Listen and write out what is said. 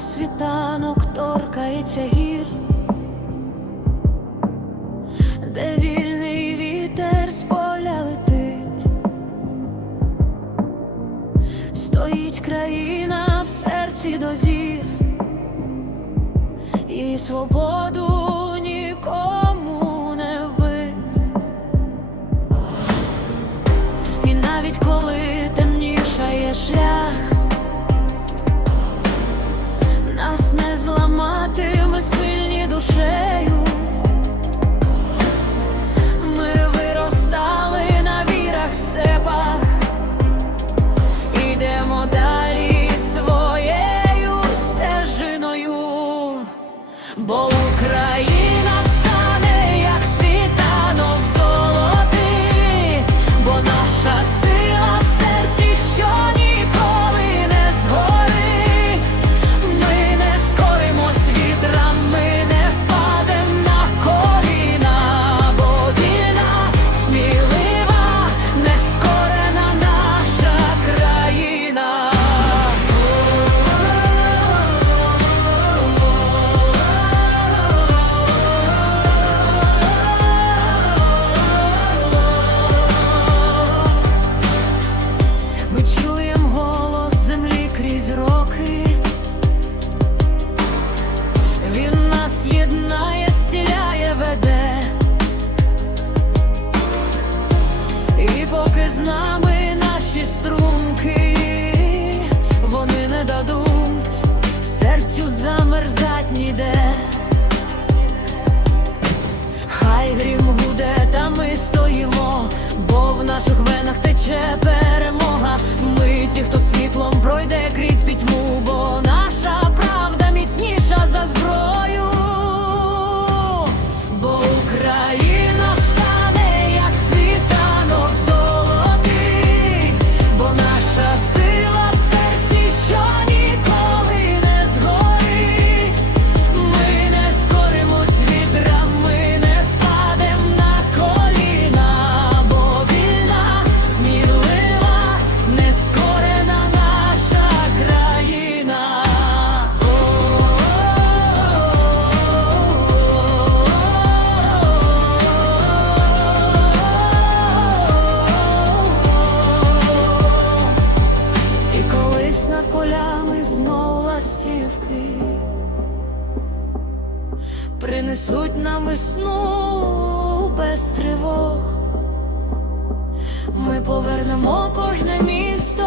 світанок торкається гір, де вільний вітер з поля летить, стоїть країна в серці дозір, і свободу нікому не вбить, і навіть коли. bold. not. Where полями знов ластівки, принесуть нам весну без тривог, ми повернемо кожне місто.